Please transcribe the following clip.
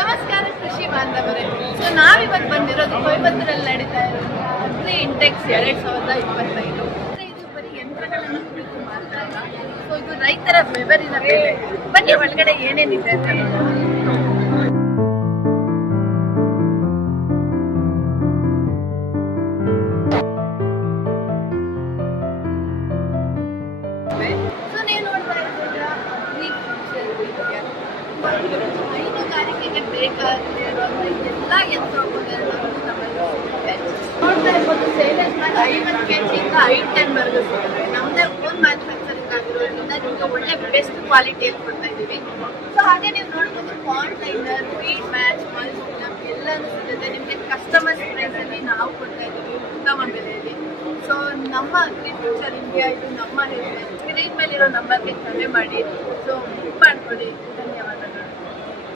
ನಮಸ್ಕಾರ ಕೃಷಿ ಬಾಂಧವರೇ. ಸೊ ನಾವಿವತ್ತು ಬಂದಿರೋದು ಕೊಯಮತ್ತೂರಲ್ಲಿ ನಡೀತಾ ಇರೋದು ಅಗ್ರಿ ಇಂಟೆಕ್ಸ್ 2025. ಇದು ಬರೀ ಯಂತ್ರಗಳನ್ನು ಕುರಿತು ಮಾತ್ರ ಅಲ್ಲ, ಸೊ ಇದು ರೈತರ ಬೆವರಿನ ಬೆಲೆ. ಬನ್ನಿ ಒಳಗಡೆ ಏನೇನಿದೆ ಅಂತ ನೋಡೋಣ. ಸೊ ನೀವು ನೋಡ್ತಾ ಇರೋದ್ರ ಹೈನುಗಾರಿಕೆಗೆ ಬೇಕಾಗಿರೋ ಎಲ್ಲ ಯಂತ್ರೋಪಕರಣಗಳು ನಮ್ಮಲ್ಲಿ ಸಿಗುತ್ತೆ. ನೋಡ್ತಾ ಇರ್ಬೋದು, ಸೇಲ್ಸ್ ಮ್ಯಾನ್ 50 kg ಇಂದ 5 ವರೆಗೂ ಸಿಗುತ್ತೆ. ನಮ್ಮದೇ ಓನ್ ಮ್ಯಾನುಫ್ಯಾಕ್ಚರಿಂಗ್ ಆಗಿರೋದ್ರಿಂದ ನಿಮಗೆ ಒಳ್ಳೆ ಬೆಸ್ಟ್ ಕ್ವಾಲಿಟಿಯಲ್ಲಿ ಕೊಡ್ತಾ ಇದ್ದೀವಿ. ಸೊ ಹಾಗೆ ನೀವು ನೋಡ್ಬೋದು, pond liner, feed match, mulch ಎಲ್ಲನೂ ಸಿಗುತ್ತೆ ನಿಮಗೆ. ಕಸ್ಟಮರ್ಸ್ ಪ್ರೈಸಲ್ಲಿ ನಾವು ಕೊಡ್ತಾ ಇದ್ದೀವಿ ಉತ್ತಮ ಬೆಲೆಯಲ್ಲಿ. ಸೊ ನಮ್ಮ ಅಗ್ರಿಕಲ್ಚರ್ ಇಂಡಿಯಾ, ಇದು ನಮ್ಮ ಹೆಮ್ಮೆ. ಸ್ಕ್ರೀನ್ ಮೇಲಿರೋ ನಂಬರ್ಗೆ ಕರೆ ಮಾಡಿ, ಸೊ ಬುಕ್ ಮಾಡ್ಕೊಳ್ಳಿ.